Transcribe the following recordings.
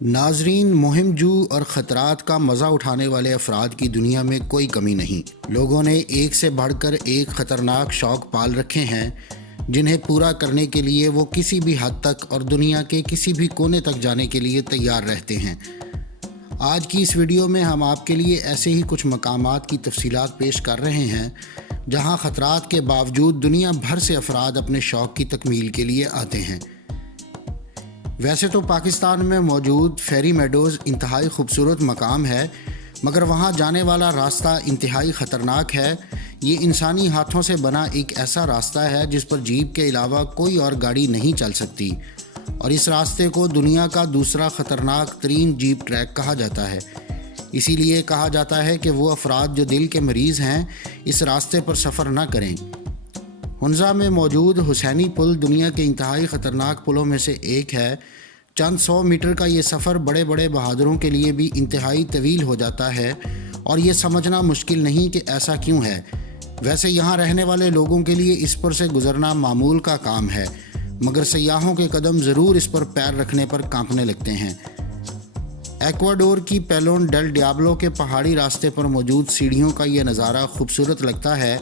नाजरीन, मुहिम जू और ख़तरात का मज़ा उठाने वाले अफराद की दुनिया में कोई कमी नहीं। लोगों ने एक से बढ़कर एक ख़तरनाक शौक़ पाल रखे हैं जिन्हें पूरा करने के लिए वो किसी भी हद तक और दुनिया के किसी भी कोने तक जाने के लिए तैयार रहते हैं। आज की इस वीडियो में हम आपके लिए ऐसे ही कुछ मकामात की तफसीलात पेश कर रहे हैं जहां ख़तरात के बावजूद दुनिया भर से अफराद अपने शौक़ की तकमील के लिए आते हैं। वैसे तो पाकिस्तान में मौजूद फेरी मेडोज़ इंतहाई खूबसूरत मकाम है, मगर वहाँ जाने वाला रास्ता इंतहाई ख़तरनाक है। ये इंसानी हाथों से बना एक ऐसा रास्ता है जिस पर जीप के अलावा कोई और गाड़ी नहीं चल सकती, और इस रास्ते को दुनिया का दूसरा ख़तरनाक तरीन जीप ट्रैक कहा जाता है। इसीलिए कहा जाता है कि वो अफराद जो दिल के मरीज़ हैं इस रास्ते पर सफ़र न करें। हुन्ज़ा में मौजूद हुसैनी पुल दुनिया के इंतहाई ख़तरनाक पुलों में से एक है। चंद 100 मीटर का ये सफ़र बड़े बड़े बहादुरों के लिए भी इंतहाई तवील हो जाता है, और ये समझना मुश्किल नहीं कि ऐसा क्यों है। वैसे यहाँ रहने वाले लोगों के लिए इस पर से गुज़रना मामूल का काम है, मगर सयाहों के कदम ज़रूर इस पर पैर रखने पर कांपने लगते हैं। एक्वाडोर की पेलोन डेल डियाब्लो के पहाड़ी रास्ते पर मौजूद सीढ़ियों का यह नज़ारा खूबसूरत लगता है,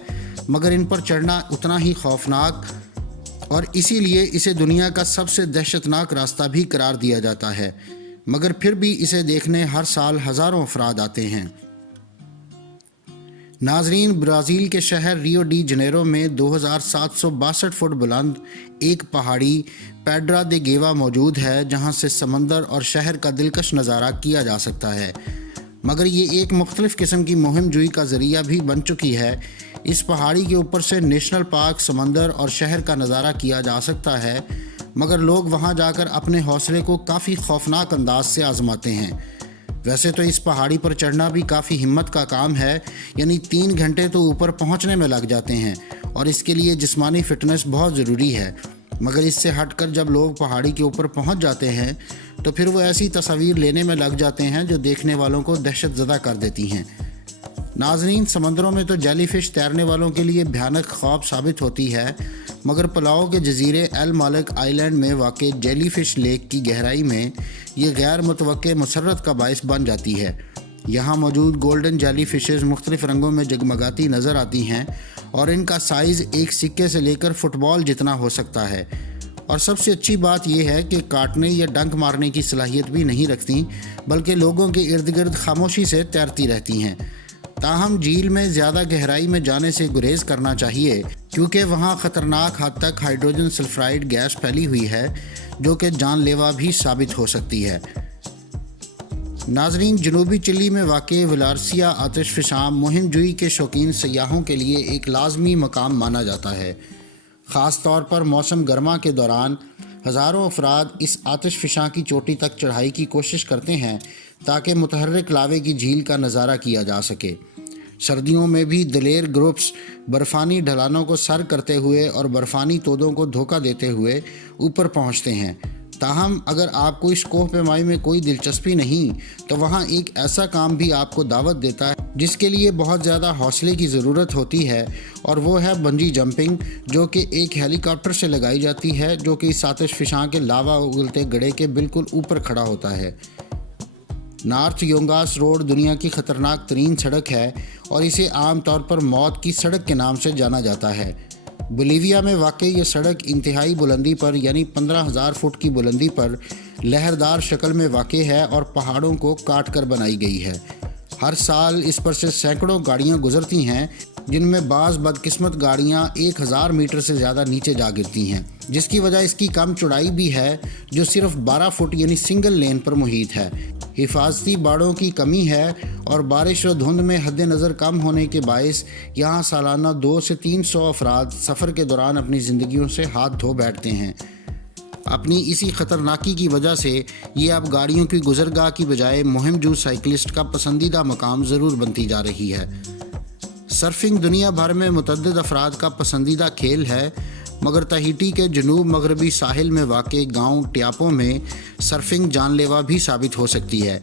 मगर इन पर चढ़ना उतना ही खौफनाक, और इसीलिए इसे दुनिया का सबसे दहशतनाक रास्ता भी करार दिया जाता है। मगर फिर भी इसे देखने हर साल हज़ारों अफराद आते हैं। नाजरीन, ब्राज़ील के शहर रियो डी जनेरो में 2762 फुट बुलंद एक पहाड़ी पेड्रा दे गेवा मौजूद है, जहां से समंदर और शहर का दिलकश नज़ारा किया जा सकता है। मगर ये एक मुख्तलिफ़ किस्म की मुहिम जुई का ज़रिया भी बन चुकी है। इस पहाड़ी के ऊपर से नेशनल पार्क, समंदर और शहर का नज़ारा किया जा सकता है, मगर लोग वहां जाकर अपने हौसले को काफ़ी खौफनाक अंदाज से आजमाते हैं। वैसे तो इस पहाड़ी पर चढ़ना भी काफ़ी हिम्मत का काम है, यानी 3 घंटे तो ऊपर पहुंचने में लग जाते हैं, और इसके लिए जिस्मानी फ़िटनेस बहुत ज़रूरी है। मगर इससे हटकर जब लोग पहाड़ी के ऊपर पहुंच जाते हैं तो फिर वो ऐसी तस्वीर लेने में लग जाते हैं जो देखने वालों को दहशतज़दा कर देती हैं। नाज़रीन, समंदरों में तो जेलीफ़िश तैरने वालों के लिए भयानक ख्वाब साबित होती है, मगर पलाओ के जजीरे एल मालिक आइलैंड में वाक़ जेलीफ़िश लेक की गहराई में ये गैर मुतवक्के मसरत का बाइस बन जाती है। यहाँ मौजूद गोल्डन जेलीफ़िशेस मुख्तलिफ़ रंगों में जगमगाती नज़र आती हैं, और इनका साइज़ एक सिक्के से लेकर फुटबॉल जितना हो सकता है। और सबसे अच्छी बात यह है कि काटने या डंक मारने की सलाहियत भी नहीं रखती, बल्कि लोगों के इर्द गिर्द खामोशी से तैरती रहती हैं। ताहम झील में ज़्यादा गहराई में जाने से गुरेज करना चाहिए, क्योंकि वहाँ ख़तरनाक हद तक हाइड्रोजन सल्फाइड गैस फैली हुई है जो कि जानलेवा भी साबित हो सकती है। नाजरीन, जनूबी चिली में वाक़े विलार्सिया आतिशफ़शां मुहिम जुई के शौकीन सयाहों के लिए एक लाजमी मकाम माना जाता है। ख़ास तौर पर मौसम गर्मा के दौरान हज़ारों अफराद इस आतिशफ़शां की चोटी तक चढ़ाई की कोशिश करते हैं ताकि मुतहर्रिक लावे की झील का नज़ारा किया जा सके। सर्दियों में भी दलेर ग्रुप्स बर्फ़ानी ढलानों को सर करते हुए और बर्फ़ानी तोदों को धोखा देते हुए ऊपर पहुंचते हैं। ताहम अगर आपको इस कोह पैमाई में कोई दिलचस्पी नहीं, तो वहाँ एक ऐसा काम भी आपको दावत देता है जिसके लिए बहुत ज़्यादा हौसले की ज़रूरत होती है, और वो है बंजी जंपिंग, जो कि एक हेलीकॉप्टर से लगाई जाती है, जो कि इस आतिशफ़शां के लावा उगलते गड्ढे के बिल्कुल ऊपर खड़ा होता है। नॉर्थ योंगास रोड दुनिया की ख़तरनाक तरीन सड़क है, और इसे आम तौर पर मौत की सड़क के नाम से जाना जाता है। बोलीविया में वाक़ई ये सड़क इंतहाई बुलंदी पर, यानी 15,000 फुट की बुलंदी पर लहरदार शक्ल में वाक़ई है और पहाड़ों को काट कर बनाई गई है। हर साल इस पर से सैकड़ों गाड़ियाँ गुजरती हैं, जिनमें बाज़ बदकिस्मत गाड़ियाँ 1000 मीटर से ज़्यादा नीचे जा गिरती हैं, जिसकी वजह इसकी कम चौड़ाई भी है जो सिर्फ 12 फुट यानी सिंगल लेन पर मुहित है। हिफाजती बाड़ों की कमी है, और बारिश और धुंध में हद नज़र कम होने के बायस यहाँ सालाना 200 से 300 अफराद सफ़र के दौरान अपनी ज़िंदगियों से हाथ धो बैठते हैं। अपनी इसी ख़तरनाकी की वजह से ये अब गाड़ियों की गुज़रगाह की बजाय मुहिम जू साइकिलिस्ट का पसंदीदा मकाम ज़रूर बनती जा रही है। सर्फिंग दुनिया भर में मुतअद्दिद अफराद का पसंदीदा खेल है, मगर तहीटी के जनूब मगरबी साहिल में वाक़े गांव ट्यापो में सर्फिंग जानलेवा भी साबित हो सकती है।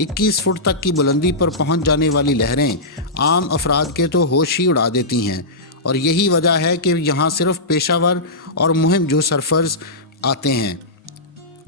21 फुट तक की बुलंदी पर पहुंच जाने वाली लहरें आम अफराद के तो होश ही उड़ा देती हैं, और यही वजह है कि यहाँ सिर्फ पेशावर और मुहिम जो सर्फर्स आते हैं।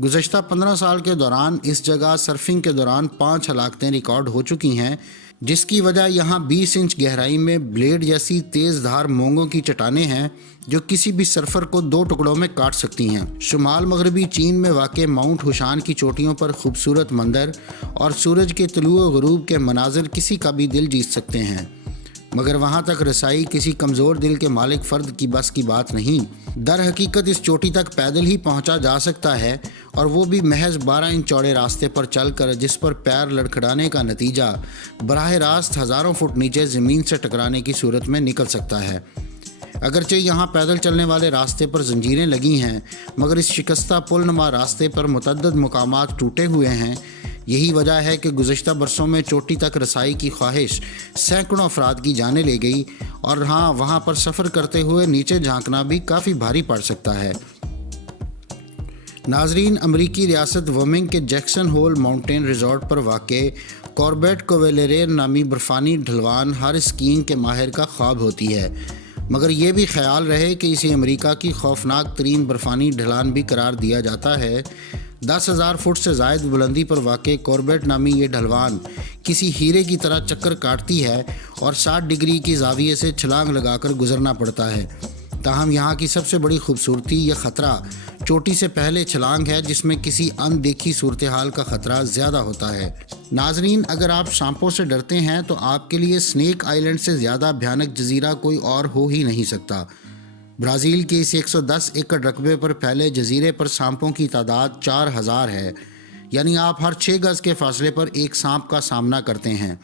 गुज़श्ता 15 साल के दौरान इस जगह सर्फिंग के दौरान 5 हलाकतें रिकॉर्ड हो चुकी हैं, जिसकी वजह यहाँ 20 इंच गहराई में ब्लेड जैसी तेज़ धार मोंगों की चट्टानें हैं जो किसी भी सर्फर को 2 टुकड़ों में काट सकती हैं। शुमाल मगरबी चीन में वाक़ माउंट हुशान की चोटियों पर खूबसूरत मंदिर और सूरज के तुलूओ ग़ुरूब के मनाज़र किसी का भी दिल जीत सकते हैं, मगर वहाँ तक रसाई किसी कमज़ोर दिल के मालिक फ़र्द की बस की बात नहीं। दर हकीकत इस चोटी तक पैदल ही पहुँचा जा सकता है, और वो भी महज 12 इंच चौड़े रास्ते पर चलकर, जिस पर पैर लड़खड़ाने का नतीजा बराह रास्त हज़ारों फुट नीचे ज़मीन से टकराने की सूरत में निकल सकता है। अगरचे यहाँ पैदल चलने वाले रास्ते पर जंजीरें लगी हैं, मगर इस शिकस्ता पुलनुमा रास्ते पर मुतअद्दिद मुकामात टूटे हुए हैं। यही वजह है कि गुज़श्ता बरसों में चोटी तक रसाई की ख्वाहिश सैकड़ों अफराद की जानें ले गई, और हाँ, वहाँ पर सफ़र करते हुए नीचे झांकना भी काफ़ी भारी पड़ सकता है। नाजरीन, अमरीकी रियासत वोमिंग के जैक्सन होल माउंटेन रिजॉर्ट पर वाक़े कॉर्बेट कोवेलेरेर नामी बर्फ़ानी ढलवान हर स्कीइंग के माहिर का ख्वाब होती है, मगर यह भी ख्याल रहे कि इसे अमेरिका की खौफनाक तरीन बर्फ़ानी ढलान भी करार दिया जाता है। 10,000 फुट से ज़ायद बुलंदी पर वाक़े कॉर्बेट नामी ये ढलवान किसी हीरे की तरह चक्कर काटती है और 60 डिग्री की ज़ाविये से छलांग लगाकर गुजरना पड़ता है। ताहम यहाँ की सबसे बड़ी खूबसूरती या ख़तरा चोटी से पहले छलांग है, जिसमें किसी अनदेखी सूरत हाल का ख़तरा ज़्यादा होता है। नाजरीन, अगर आप सांपों से डरते हैं तो आपके लिए स्नेक आइलैंड से ज़्यादा भयानक जजीरा कोई और हो ही नहीं सकता। ब्राज़ील के इस 110 एकड़ रकबे पर फैले जजीरे पर सांपों की तादाद 4000 है, यानी आप हर 6 गज़ के फासले पर एक सांप का सामना करते हैं।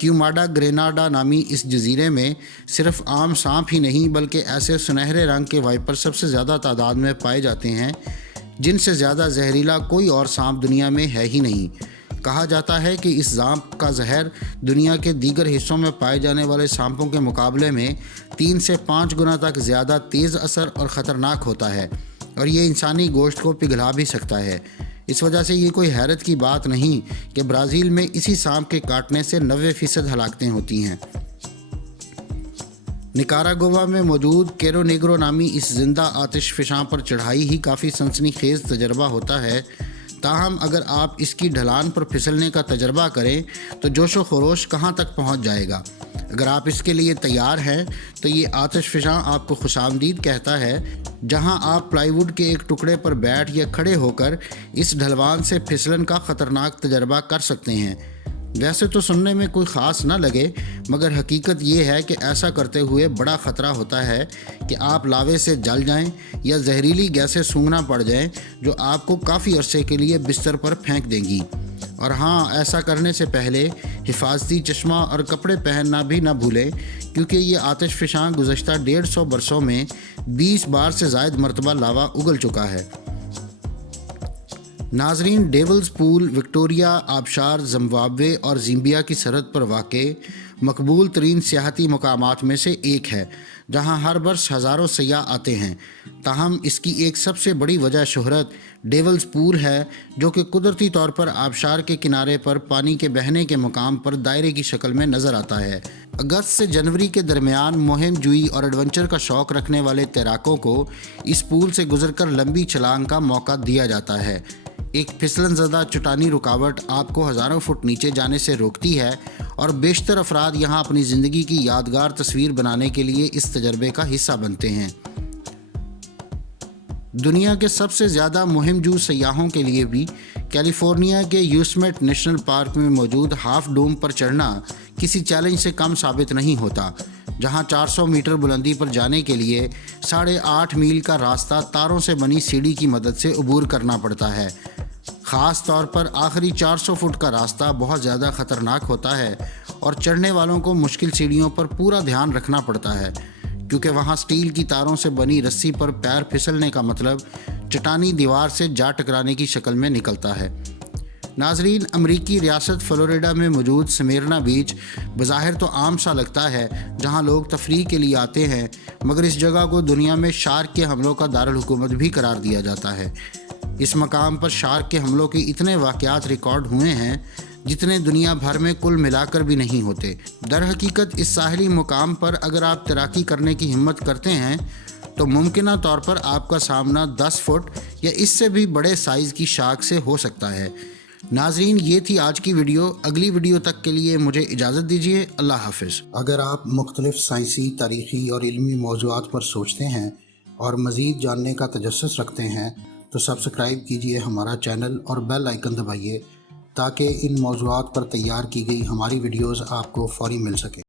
क्यूमाडा ग्रेनाडा नामी इस जजीरे में सिर्फ आम सांप ही नहीं, बल्कि ऐसे सुनहरे रंग के वाइपर सबसे ज़्यादा तादाद में पाए जाते हैं, जिनसे ज़्यादा जहरीला कोई और सांप दुनिया में है ही नहीं। कहा जाता है कि इस सांप का जहर दुनिया के दीगर हिस्सों में पाए जाने वाले सांपों के मुकाबले में 3 से 5 गुना तक ज़्यादा तेज़ असर और ख़तरनाक होता है, और ये इंसानी गोश्त को पिघला भी सकता है। इस वजह से ये कोई हैरत की बात नहीं कि ब्राज़ील में इसी सांप के काटने से 90% हलाकतें होती हैं। निकारागुआ में मौजूद कैरो नेग्रो नामी इस जिंदा आतिश फिशां पर चढ़ाई ही काफ़ी सनसनीखेज़ तजर्बा होता है। ताहम अगर आप इसकी ढलान पर फिसलने का तजर्बा करें तो जोशो खरोश कहाँ तक पहुँच जाएगा। अगर आप इसके लिए तैयार हैं तो ये आतिश फिशां आपको खुशामदीद कहता है, जहां आप प्लाईवुड के एक टुकड़े पर बैठ या खड़े होकर इस ढलवान से फिसलन का ख़तरनाक तजर्बा कर सकते हैं। वैसे तो सुनने में कोई ख़ास ना लगे, मगर हकीकत ये है कि ऐसा करते हुए बड़ा ख़तरा होता है कि आप लावे से जल जाएं या जहरीली गैसें सूंघना पड़ जाएं, जो आपको काफ़ी अरसे के लिए बिस्तर पर फेंक देंगी। और हाँ, ऐसा करने से पहले हिफाजती चश्मा और कपड़े पहनना भी ना भूलें, क्योंकि ये आतिश फिशां गुज़श्ता 150 बरसों में 20 बार से ज़ायद मरतबा लावा उगल चुका है। नाजरीन, डेविल्स पूल विक्टोरिया आबशार जिम्बाब्वे और ज़ाम्बिया की सरहद पर वाक़े मकबूल तरीन सियाहती मकामात में से एक है, जहां हर बरस हज़ारों सयाह आते हैं। ताहम इसकी एक सबसे बड़ी वजह शोहरत डेविल्स पूल है, जो कि कुदरती तौर पर आबशार के किनारे पर पानी के बहने के मुकाम पर दायरे की शक्ल में नज़र आता है। अगस्त से जनवरी के दरमियान मुहिम जुई और एडवेंचर का शौक़ रखने वाले तैराकों को इस पूल से गुजरकर लंबी छलांग का मौका दिया जाता है। एक फिसलन ज़दा चट्टानी रुकावट आपको हज़ारों फुट नीचे जाने से रोकती है, और बेशतर अफराद यहाँ अपनी ज़िंदगी की यादगार तस्वीर बनाने के लिए इस तजर्बे का हिस्सा बनते हैं। दुनिया के सबसे ज़्यादा मुहिमजू सयाहों के लिए भी कैलिफोर्निया के योसेमिटे नेशनल पार्क में मौजूद हाफ डोम पर चढ़ना किसी चैलेंज से कम साबित नहीं होता, जहां 400 मीटर बुलंदी पर जाने के लिए 8.5 मील का रास्ता तारों से बनी सीढ़ी की मदद से अबूर करना पड़ता है। ख़ास तौर पर आखिरी 400 फुट का रास्ता बहुत ज़्यादा ख़तरनाक होता है, और चढ़ने वालों को मुश्किल सीढ़ियों पर पूरा ध्यान रखना पड़ता है, क्योंकि वहाँ स्टील की तारों से बनी रस्सी पर पैर फिसलने का मतलब चट्टानी दीवार से जा टकराने की शक्ल में निकलता है। नाजरीन, अमरीकी रियासत फ्लोरिडा में मौजूद स्मिर्ना बीच बज़ाहिर तो आम सा लगता है, जहां लोग तफरीह के लिए आते हैं, मगर इस जगह को दुनिया में शार्क के हमलों का दारुल हुकूमत भी करार दिया जाता है। इस मकाम पर शार्क के हमलों के इतने वाक़यात रिकॉर्ड हुए हैं जितने दुनिया भर में कुल मिलाकर भी नहीं होते। दर हकीकत इस साहली मुकाम पर अगर आप तैराकी करने की हिम्मत करते हैं تو ممکنہ طور پر آپ کا سامنا 10 فٹ یا اس سے بھی بڑے سائز کی شارک سے ہو سکتا ہے۔ ناظرین، یہ تھی آج کی ویڈیو۔ اگلی ویڈیو تک کے لیے مجھے اجازت دیجیے۔ اللہ حافظ۔ اگر آپ مختلف سائنسی، تاریخی اور علمی موضوعات پر سوچتے ہیں اور مزید جاننے کا تجسس رکھتے ہیں تو سبسکرائب کیجیے ہمارا چینل اور بیل آئیکن دبائیے تاکہ ان موضوعات پر تیار کی گئی ہماری ویڈیوز آپ کو فوری مل سکیں۔